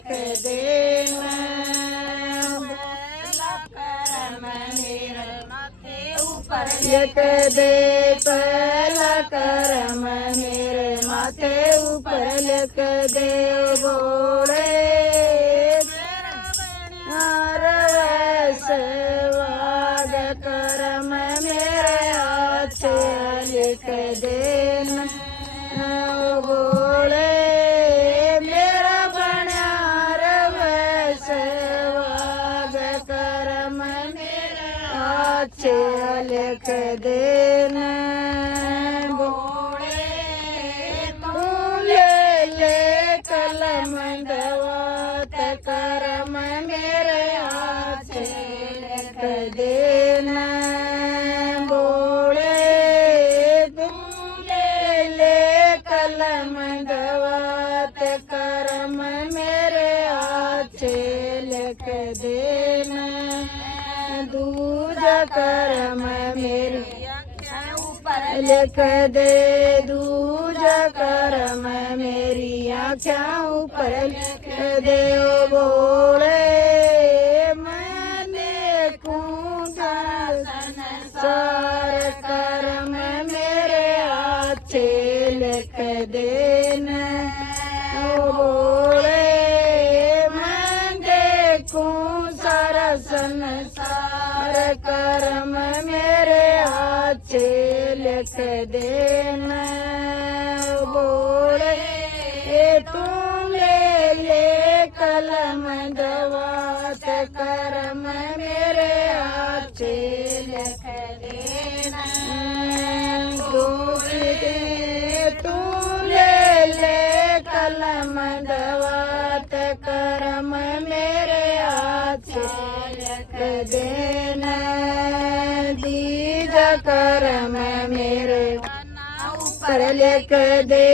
लिख देना करम मेरे माथे ऊपर लिख दे पहला करम मेरे माथे ऊपर लिख दे बोले वाग करम मेरे हाथ से लिख देना बोले मेरा बनियार वैसे वाग करम मेरे हाथ से लिख देना बोले तू ले ले कलम दवात करम मेरे हाथ से लिख देना बोले तू ले ले कलम दवात करम मेरे हाथ से लिख देना दूजा करम मेरे ऊपर लिख दे दूजा करम मेरी आँखें ऊपर लिख दे ओ बोले मैं देखूंगा संसार करम मेरे हाथ से लिख देना ओ बोले मैं देखूं सारा संसार करम मेरे हाथ से लिख देना बोले तू ले ले कलम दवात करम मेरे हाथ से लिख देना तू ले ले कलम दवात करम मेरे हाथ से लिख देना दीजा करम मेरे ऊपर लिख दे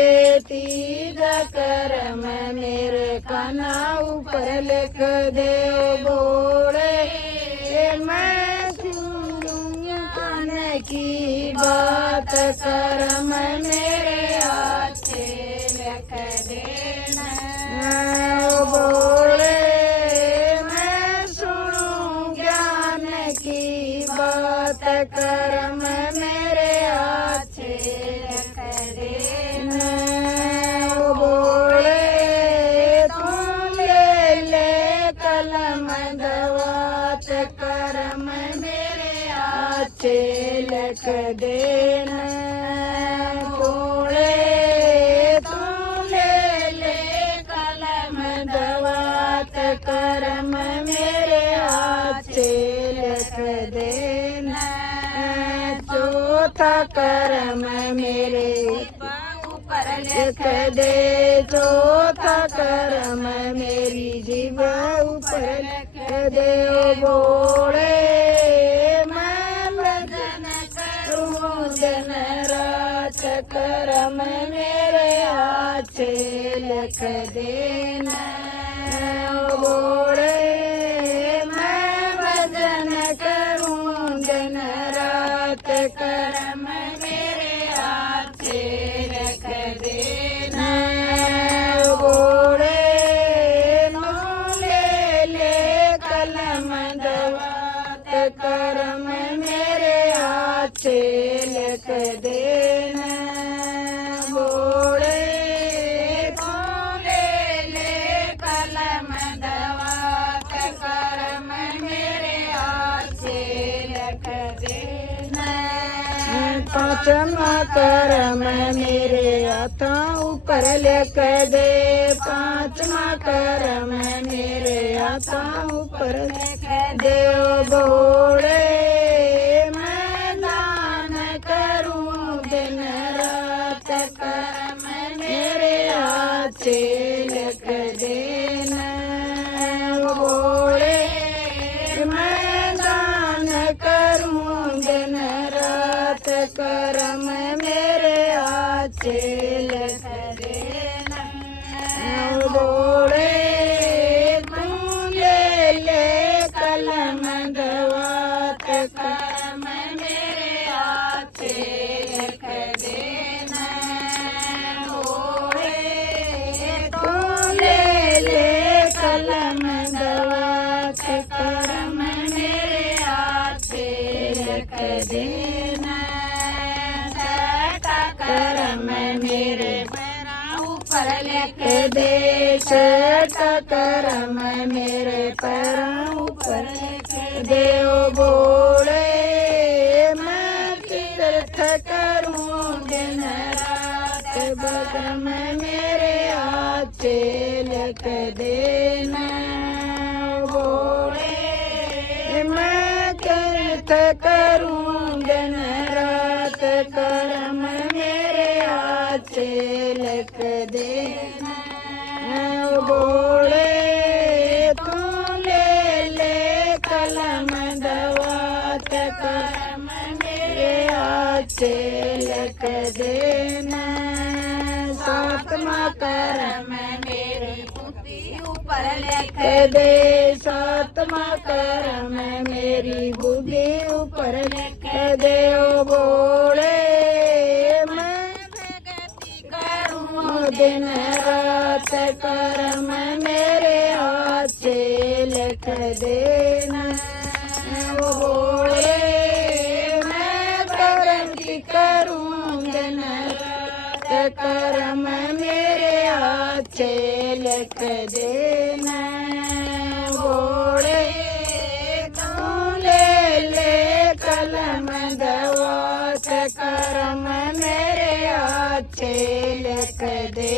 तीजा करम मेरे काना ऊपर लिख दे बोले मैं सुनूं कान की बात करम मेरे हाथ से लिख देना बोले मैं सुनूं ज्ञान की बात करम मेरे हाथ से लिख देना बोले तू ले ले कलम दवात करम मेरे हाथ से लिख देना बोले तू ले ले कलम दवात करम मेरे हाथ से लिख देना चौथा करम मेरे ऊपर लिख दे चौथा करम मेरी जीभ ऊपर लिख दे ओ बोले मैं भजन करूं दिन रात करम मेरे हाथ से लिख देना बोले मैं भजन करूं दिन रात करम मेरे हाथ से लिख देना बोले तू ले ले कलम दवात करम मेरे हाथ से लिख देना बोले तू ले ले कलम दवात करम मेरे हाथ से लिख देना पांचवा करम मेरे हाथों ऊपर लिख दे पांचवा करम मेरे हाथों ऊपर लिख दे ओ बोले मैं दान करूं दिन रात करम मेरे हाथ से लिख देना बोले मैं दान करूं दिन रात करम मेरे हाथ से लिख देना बोले तू ले ले कलम दवात करम मेरे हाथ से लिख देना बोले तू ले ले कलम दवात करम मेरे आछे लिख देना सटा करम मेरे पैरों ऊपर लिख दे सटा करम मेरे पैरों ऊपर लिख दे ओ बोले मैं तीर्थ करूं दिन रात बगम मेरे आछे लिख देना बोले मैं तीर्थ करूं दिन रात करम मेरे आछे लिख देना बोले तू ले कलम दवात करम मेरे आछे लिख देना सातमा करम मेरे बुद्धि ऊपर लिख दे सातमा करम मेरी बुद्धि ऊपर लिख दे ओ बोले मैं भगति करूं दिन रात करम मेरे आछे लिख देना ओ बोले मैं भगति करूं दिन रात करम मेरे आछे लिख देना बोले तू ले कलम दवात करम मेरे आछे लिख दे